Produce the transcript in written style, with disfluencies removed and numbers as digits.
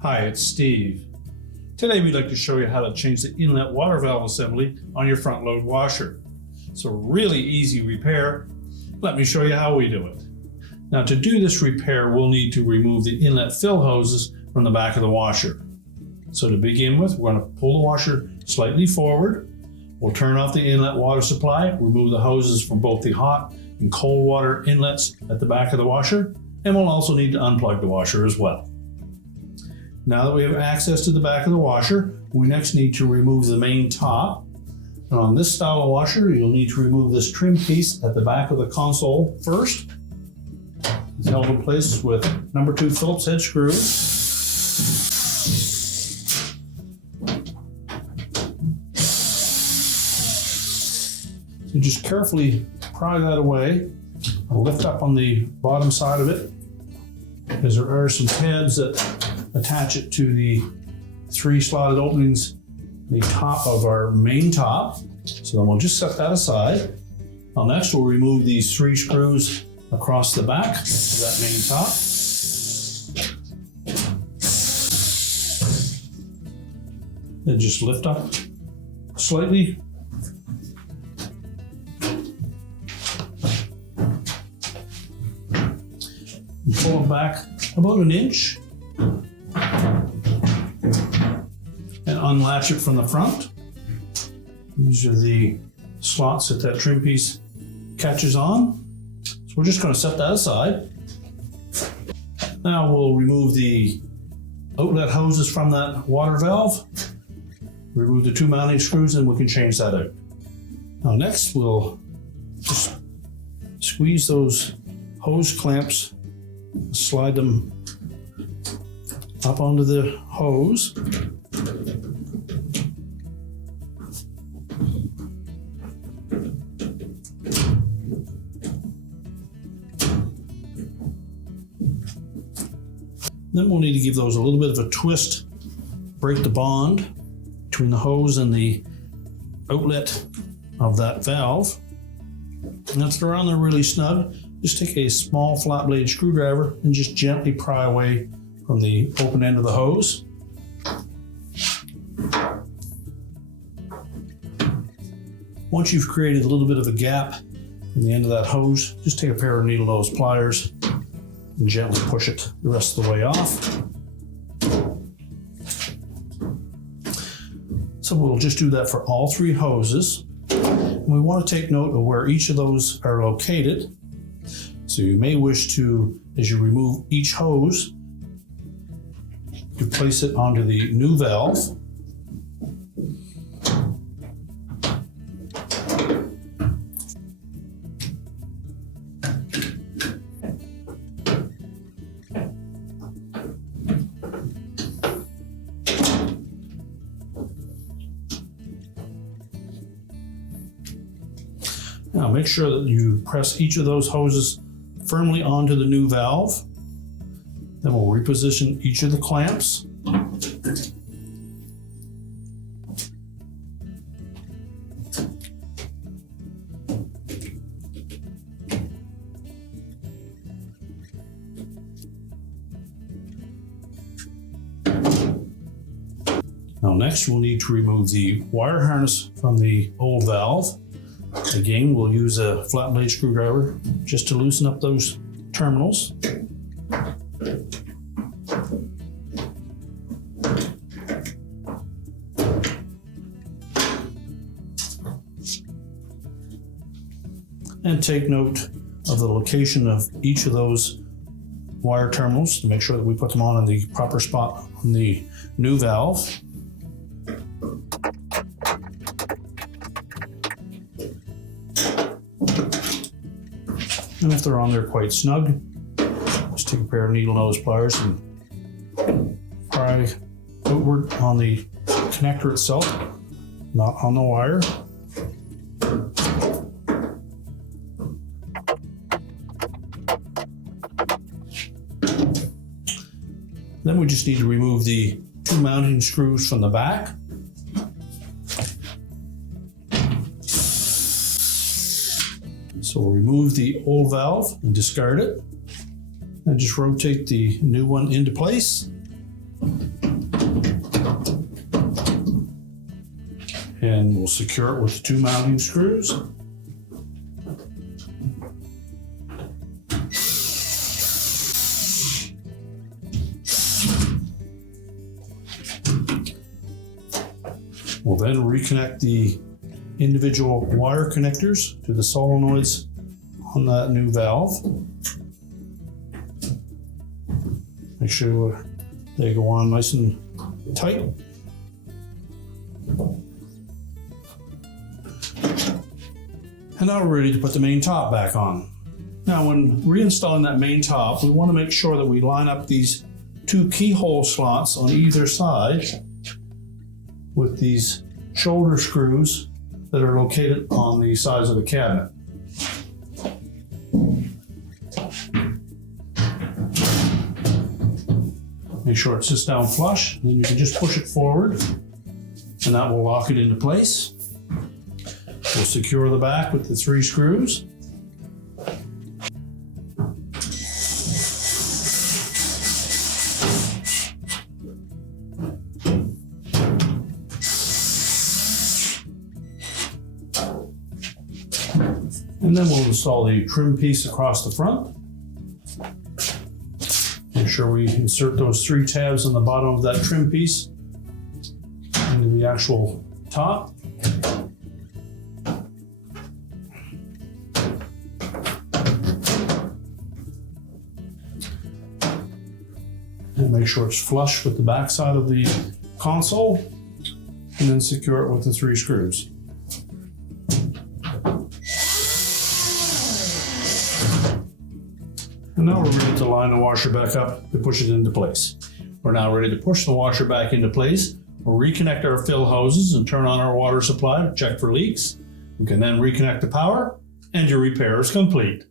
Hi, it's Steve. Today we'd like to show you how to change the inlet water valve assembly on your front load washer. It's a really easy repair. Let me show you how we do it. Now, to do this repair, we'll need to remove the inlet fill hoses from the back of the washer. So to begin with, we're going to pull the washer slightly forward. We'll turn off the inlet water supply, remove the hoses from both the hot and cold water inlets at the back of the washer, and we'll also need to unplug the washer as well. Now that we have access to the back of the washer, we next need to remove the main top. And on this style of washer, you'll need to remove this trim piece at the back of the console first. It's held in place with number 2 Phillips head screws. So just carefully pry that away and lift up on the bottom side of it, because there are some tabs that attach it to the 3 slotted openings in the top of our main top. So then we'll just set that aside. Now next we'll remove these 3 screws across the back of that main top. Then just lift up slightly. And pull it back about an inch. And unlatch it from the front. These are the slots that trim piece catches on. So we're just going to set that aside. Now we'll remove the outlet hoses from that water valve. Remove the 2 mounting screws and we can change that out. Now next we'll just squeeze those hose clamps, slide them up onto the hose. Then we'll need to give those a little bit of a twist, break the bond between the hose and the outlet of that valve. And that's around there really snug. Just take a small flat blade screwdriver and just gently pry away from the open end of the hose. Once you've created a little bit of a gap in the end of that hose, just take a pair of needle nose pliers and gently push it the rest of the way off. So we'll just do that for all 3 hoses. And we want to take note of where each of those are located. So you may wish to, as you remove each hose, to place it onto the new valve. Now make sure that you press each of those hoses firmly onto the new valve. Then we'll reposition each of the clamps. Now next we'll need to remove the wire harness from the old valve. Again, we'll use a flat blade screwdriver just to loosen up those terminals. And take note of the location of each of those wire terminals to make sure that we put them on in the proper spot on the new valve. And if they're on there quite snug, just take a pair of needle nose pliers and pry outward on the connector itself, not on the wire. Then we just need to remove the 2 mounting screws from the back. So we'll remove the old valve and discard it. And just rotate the new one into place. And And we'll secure it with 2 mounting screws. We'll then reconnect the individual wire connectors to the solenoids on that new valve. Make sure they go on nice and tight. And now we're ready to put the main top back on. Now when reinstalling that main top, we want to make sure that we line up these 2 keyhole slots on either side with these shoulder screws that are located on the sides of the cabinet. Make sure it sits down flush, and then you can just push it forward, and that will lock it into place. We'll secure the back with the 3 screws. And then we'll install the trim piece across the front. Make sure we insert those 3 tabs on the bottom of that trim piece into the actual top. And make sure it's flush with the back side of the console, and then secure it with the 3 screws. And now we're ready to line the washer back up to push it into place. We're now ready to push the washer back into place. We'll reconnect our fill hoses and turn on our water supply to check for leaks. We can then reconnect the power, and your repair is complete.